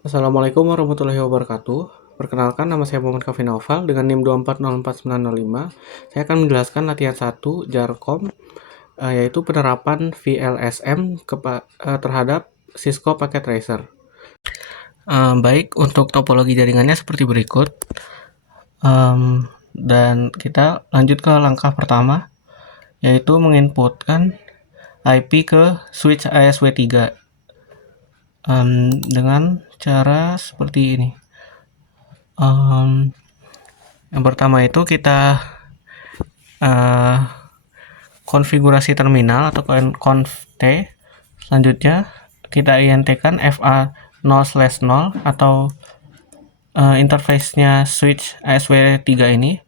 Assalamualaikum warahmatullahi wabarakatuh. Perkenalkan, nama saya Muhammad Kaffi Naufal dengan NIM 2404905. Saya akan menjelaskan latihan 1 Jarcom, yaitu penerapan VLSM terhadap Cisco Packet Tracer. Baik, untuk topologi jaringannya seperti berikut. Dan kita lanjut ke langkah pertama, yaitu menginputkan IP ke switch ASW3 dengan cara seperti ini. Yang pertama itu kita konfigurasi terminal atau conft. Selanjutnya kita INT-kan FA 0/0 atau interface-nya switch ASW3 ini.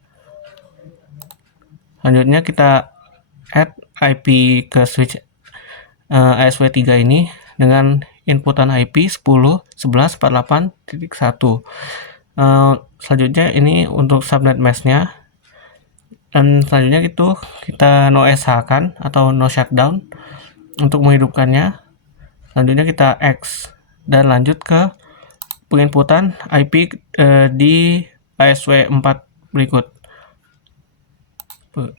Selanjutnya kita add IP ke switch ASW3 ini dengan inputan IP 10.11.48.1. Selanjutnya ini untuk subnet mesh-nya, dan selanjutnya itu kita no SH kan atau no shutdown untuk menghidupkannya. Selanjutnya kita X dan lanjut ke penginputan IP di ASW4 berikut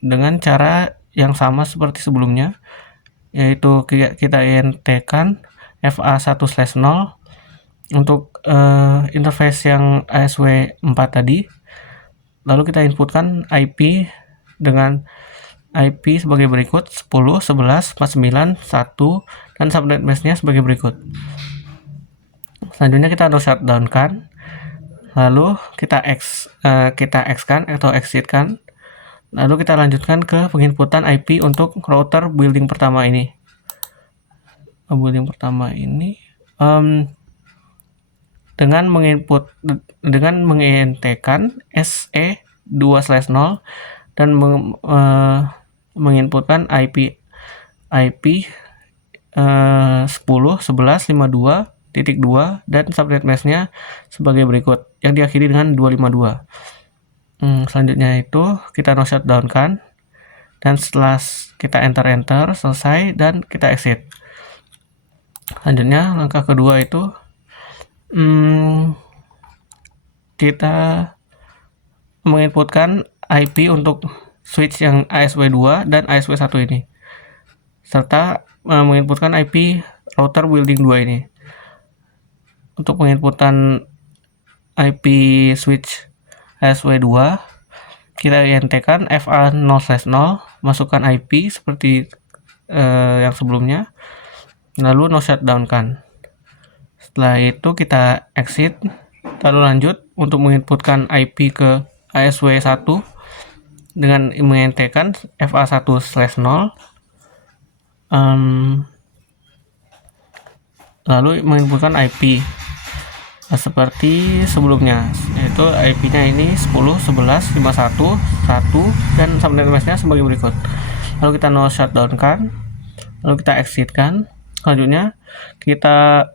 dengan cara yang sama seperti sebelumnya, yaitu kita INT-kan FA1/0 untuk interface yang ASW4 tadi. Lalu kita inputkan IP dengan IP sebagai berikut 10.11.49.1 dan subnet mesh-nya sebagai berikut. Selanjutnya kita no shutdown kan, lalu kita X kan atau exit kan, lalu kita lanjutkan ke penginputan IP untuk router building pertama ini. Dengan mengint-kan SE2/0 dan menginputkan IP 10.11.52.2 dan subnet mesh-nya sebagai berikut yang diakhiri dengan 252. Selanjutnya itu kita no shutdown kan, dan setelah kita enter selesai dan kita exit. Selanjutnya langkah kedua itu kita menginputkan IP untuk switch yang ASW2 dan ASW1 ini, serta menginputkan IP router building 2 ini. Untuk penginputan IP switch ASW2 kita INT-kan FA 0/0, masukkan IP seperti yang sebelumnya, lalu no shutdown kan. Setelah itu kita exit, lalu lanjut untuk menginputkan IP ke ASW1 dengan mengint-kan FA1/0, lalu menginputkan IP seperti sebelumnya, yaitu IP-nya ini 10.11.51.1 dan subnet mesh-nya sebagai berikut. Lalu kita no shutdown kan, lalu kita exit kan. Selanjutnya kita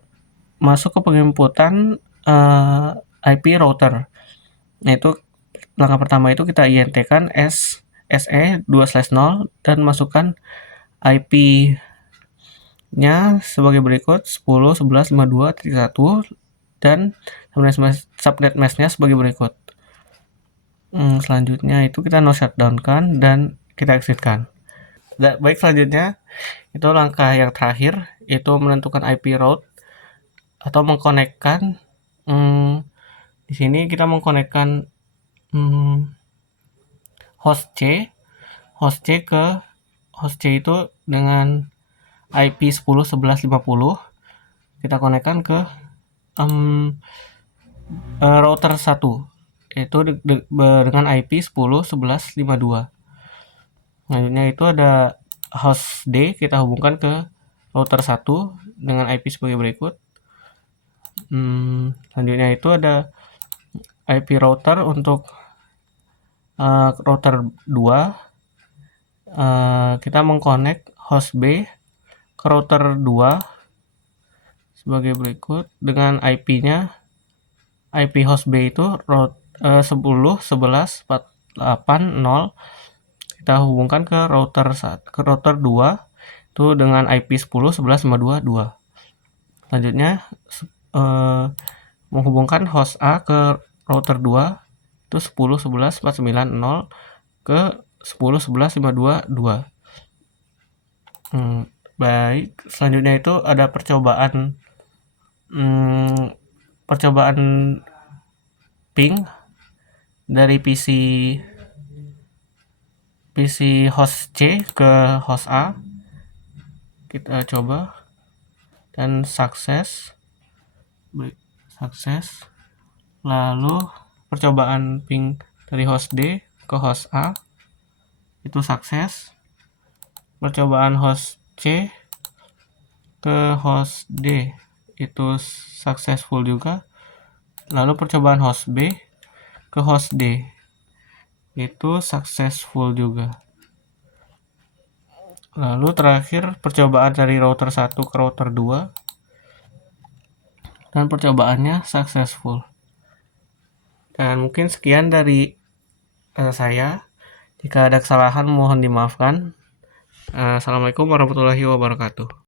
masuk ke penginputan IP router, yaitu langkah pertama itu kita INT-kan SE2/0 dan masukkan IP-nya sebagai berikut 10.11.52.1 dan subnet mesh-nya sebagai berikut. Selanjutnya itu kita no shutdown kan dan kita exit kan. Baik, selanjutnya itu langkah yang terakhir, yaitu menentukan IP route atau mengkonekkan. Di sini kita mengkonekkan host C ke host C itu dengan IP 10.11.50. Kita konekkan ke router 1, yaitu dengan IP 10.11.52. Selanjutnya itu ada host D, kita hubungkan ke router 1 dengan IP sebagai berikut. Selanjutnya itu ada IP router untuk router 2. Kita mengkonek host B ke router 2 sebagai berikut dengan IP-nya, IP host B itu 10.11.48.0. Kita hubungkan ke router 2 itu dengan IP 10.11.52.2. Selanjutnya menghubungkan host A ke router 2 itu 10.11.49.0 ke 10.11.52.2. Baik, selanjutnya itu ada percobaan ping dari PC host C ke host A. Kita coba dan sukses. Baik, sukses. Lalu percobaan ping dari host D ke host A itu sukses. Percobaan host C ke host D itu successful juga. Lalu percobaan host B ke host D itu successful juga. Lalu terakhir percobaan dari router 1 ke router 2 dan percobaannya successful. Dan mungkin sekian dari saya. Jika ada kesalahan mohon dimaafkan. Assalamualaikum warahmatullahi wabarakatuh.